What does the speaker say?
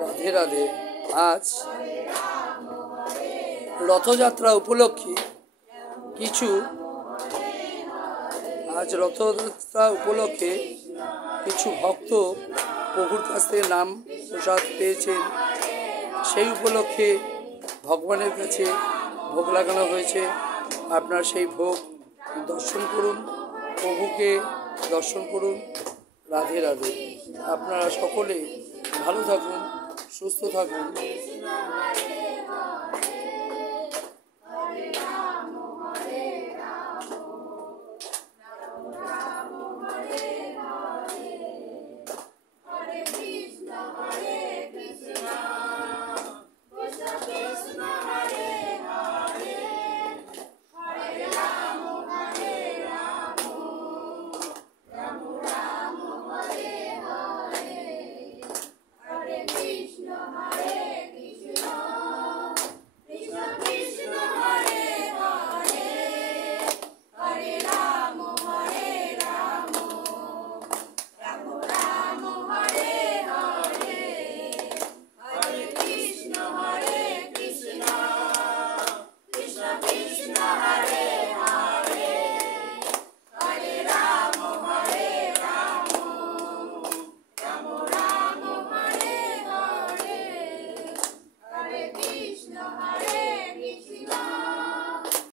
রাধে রাধে। আজ রথযাত্রা উপলক্ষে কিছু ভক্ত প্রভুর কাছ থেকে নাম প্রসাদ পেয়েছেন। সেই উপলক্ষে ভগবানের কাছে ভোগ লাগানো হয়েছে। আপনারা সেই ভোগ দর্শন করুন, প্রভুকে দর্শন করুন। রাধে রাধে। আপনারা সকলে ভালো থাকুন, সুস্থ থাকুন।